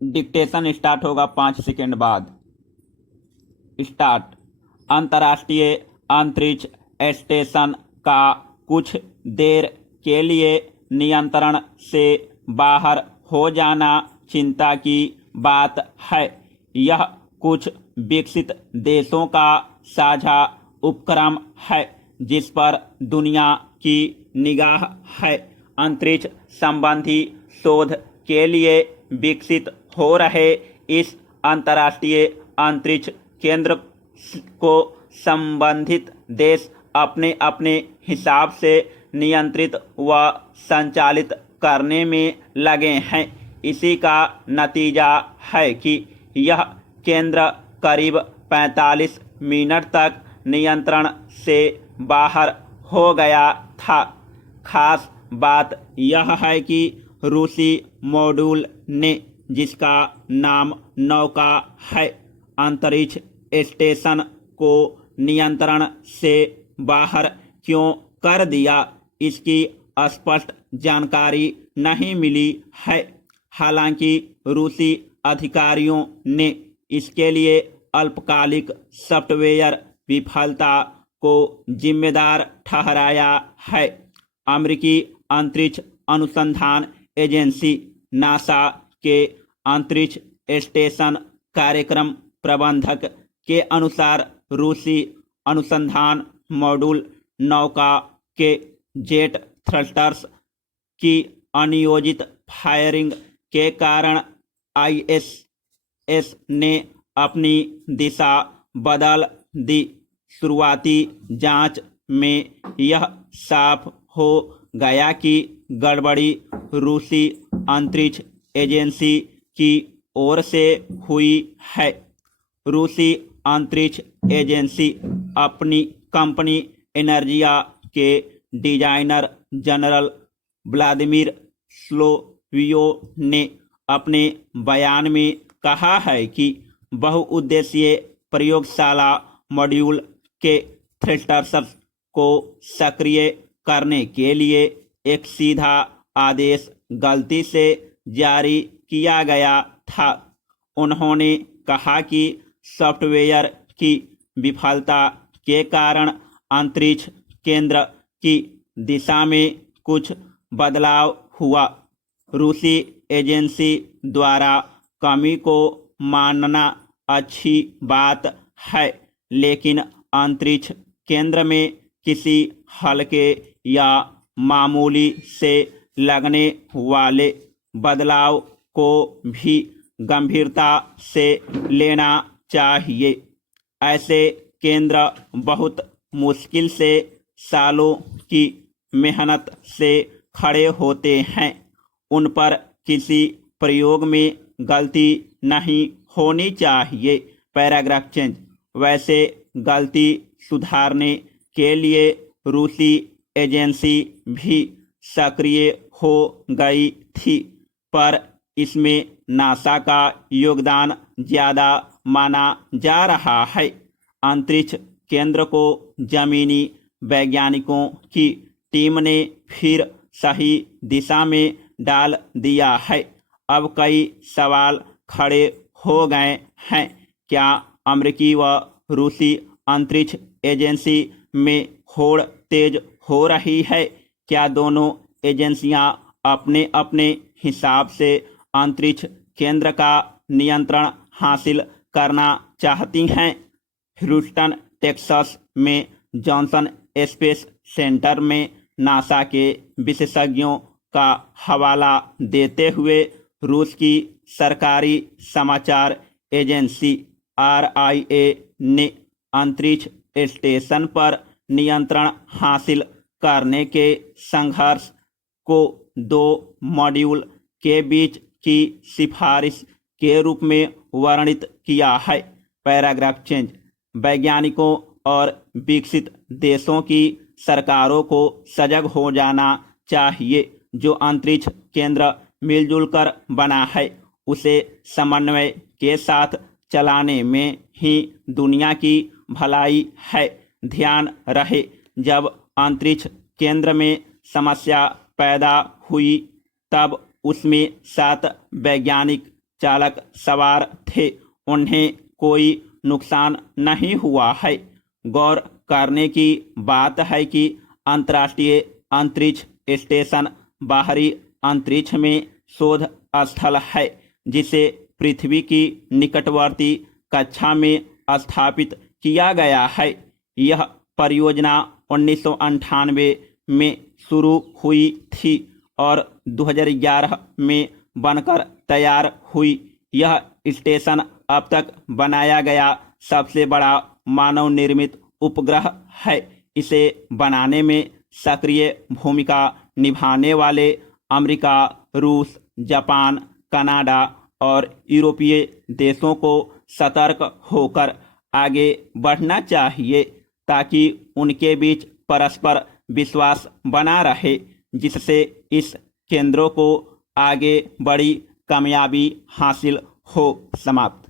Dictation start होगा 5 second बाद। Start. अंतर्राष्ट्रीय अंतरिक्ष स्टेशन का कुछ देर के लिए नियंत्रण से बाहर हो जाना चिंता की बात है। यह कुछ विकसित देशों का साझा उपक्रम है जिस पर दुनिया की निगाह है। अंतरिक्ष संबंधी शोध के लिए विकसित हो रहे इस अंतर्राष्ट्रीय अंतरिक्ष केंद्र को संबंधित देश अपने अपने हिसाब से नियंत्रित व संचालित करने में लगे हैं। इसी का नतीजा है कि यह केंद्र करीब 45 मिनट तक नियंत्रण से बाहर हो गया था। खास बात यह है कि रूसी मॉड्यूल ने, जिसका नाम नौका है, अंतरिक्ष स्टेशन को नियंत्रण से बाहर क्यों कर दिया, इसकी स्पष्ट जानकारी नहीं मिली है। हालांकि रूसी अधिकारियों ने इसके लिए अल्पकालिक सॉफ्टवेयर विफलता को जिम्मेदार ठहराया है। अमेरिकी अंतरिक्ष अनुसंधान एजेंसी नासा के अंतरिक्ष स्टेशन कार्यक्रम प्रबंधक के अनुसार रूसी अनुसंधान मॉड्यूल नौका के जेट थ्रस्टर्स की अनियोजित फायरिंग के कारण आईएसएस ने अपनी दिशा बदल दी। शुरुआती जांच में यह साफ हो गया कि गड़बड़ी रूसी अंतरिक्ष एजेंसी की ओर से हुई है। रूसी अंतरिक्ष एजेंसी अपनी कंपनी एनर्जिया के डिजाइनर जनरल व्लादिमीर सोलोवियो ने अपने बयान में कहा है कि बहुउद्देशीय प्रयोगशाला मॉड्यूल के थ्रस्टर्स को सक्रिय करने के लिए एक सीधा आदेश गलती से जारी किया गया था। उन्होंने कहा कि सॉफ्टवेयर की विफलता के कारण अंतरिक्ष केंद्र की दिशा में कुछ बदलाव हुआ। रूसी एजेंसी द्वारा कमी को मानना अच्छी बात है, लेकिन अंतरिक्ष केंद्र में किसी हल्के या मामूली से लगने वाले बदलाव को भी गंभीरता से लेना चाहिए। ऐसे केंद्र बहुत मुश्किल से सालों की मेहनत से खड़े होते हैं। उन पर किसी प्रयोग में गलती नहीं होनी चाहिए। Paragraph change. वैसे गलती सुधारने के लिए रूसी एजेंसी भी सक्रिय हो गई थी, पर इसमें नासा का योगदान ज़्यादा माना जा रहा है। अंतरिक्ष केंद्र को जमीनी वैज्ञानिकों की टीम ने फिर सही दिशा में डाल दिया है। अब कई सवाल खड़े हो गए हैं। क्या अमेरिकी व रूसी अंतरिक्ष एजेंसी में होड़ तेज हो रही है? क्या दोनों एजेंसियां अपने अपने हिसाब से अंतरिक्ष केंद्र का नियंत्रण हासिल करना चाहती हैं? ह्यूस्टन टेक्सास में जॉनसन स्पेस सेंटर में नासा के विशेषज्ञों का हवाला देते हुए रूस की सरकारी समाचार एजेंसी आरआईए ने अंतरिक्ष स्टेशन पर नियंत्रण हासिल करने के संघर्ष को 2 मॉड्यूल के बीच की सिफारिश के रूप में वर्णित किया है। Paragraph change. वैज्ञानिकों और विकसित देशों की सरकारों को सजग हो जाना चाहिए। जो अंतरिक्ष केंद्र मिलजुल कर बना है, उसे समन्वय के साथ चलाने में ही दुनिया की भलाई है। ध्यान रहे, जब अंतरिक्ष केंद्र में समस्या पैदा हुई तब उसमें 7 वैज्ञानिक चालक सवार थे, उन्हें कोई नुकसान नहीं हुआ है। गौर करने की बात है कि अंतर्राष्ट्रीय अंतरिक्ष स्टेशन बाहरी अंतरिक्ष में शोध स्थल है, जिसे पृथ्वी की निकटवर्ती कक्षा में स्थापित किया गया है। यह परियोजना 1998 में शुरू हुई थी और 2011 में बनकर तैयार हुई। यह स्टेशन अब तक बनाया गया सबसे बड़ा मानव निर्मित उपग्रह है। इसे बनाने में सक्रिय भूमिका निभाने वाले अमेरिका, रूस, जापान, कनाडा और यूरोपीय देशों को सतर्क होकर आगे बढ़ना चाहिए, ताकि उनके बीच परस्पर विश्वास बना रहे, जिससे इस केंद्रों को आगे बड़ी कामयाबी हासिल हो। समाप्त।